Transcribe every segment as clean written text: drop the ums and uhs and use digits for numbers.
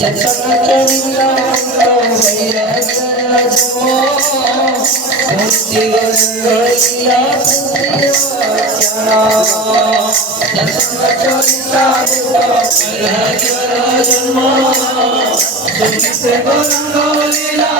चतन चरिता भैया जमो मुक्ति गंगैया चतन चरिता भैया जमो मुक्ति गंगैया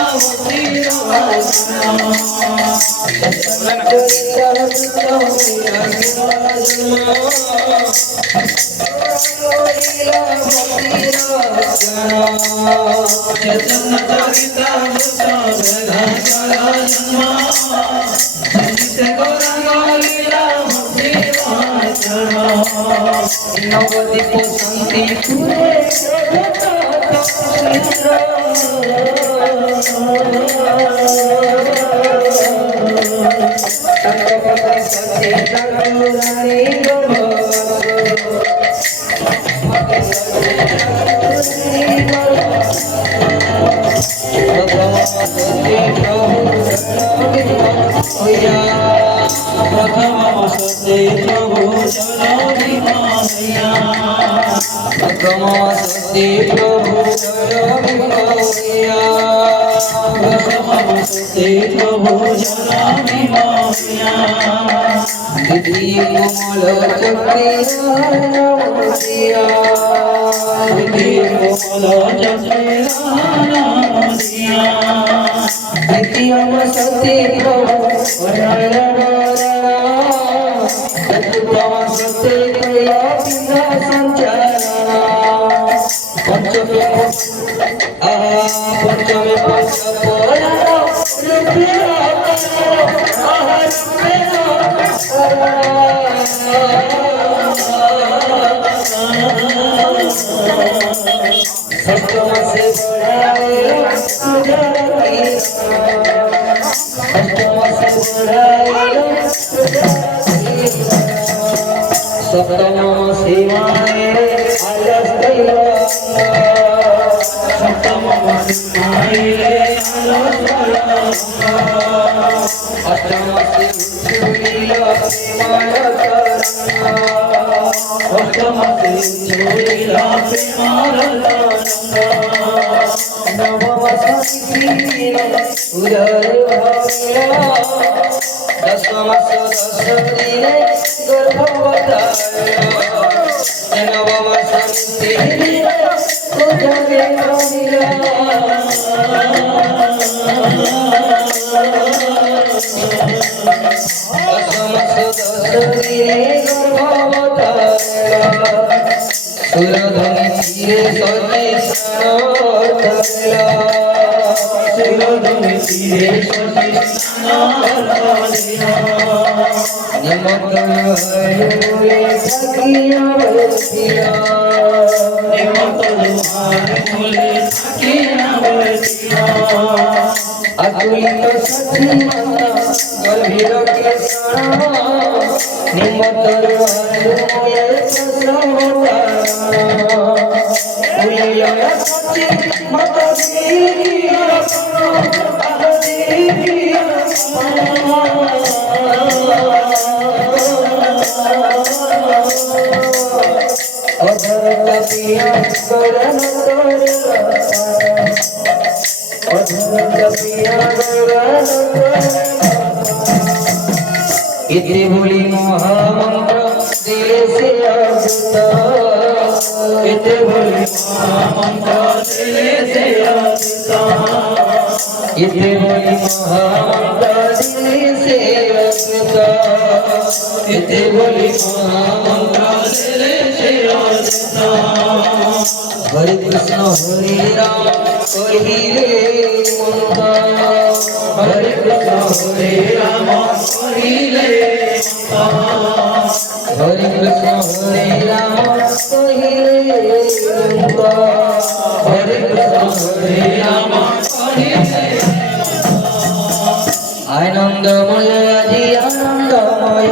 नवदीप शांति पूरे इतने बोली महामंत्र दिल से आगता इतने बोली महामंत्र दिल से आगता इतने बोली महामंत्र दिल से आगता इतने बोली महामंत्र दिल से आगता हरे कृष्ण हरे राम कहिले मुक्ता हरे कृष्ण हरे राम कहिले हरे कृष्ण हरे राम कहिले मुक्ता हरे कृष्ण हरे राम कहिले आनंदमय जी आनंदमय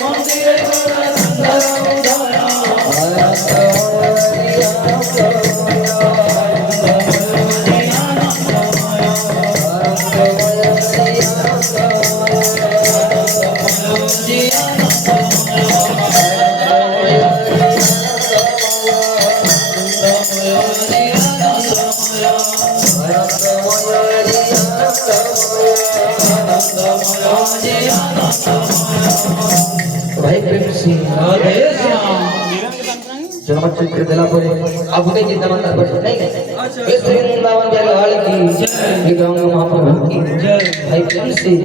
मंदिर भाई प्रेम सिंह चलचित्र दिला पड़े अब के जितना मंदिर पड़े नहीं इस वृंदावन जल हाल की ये गांव महाप्रभु की जय भाई प्रेम सिंह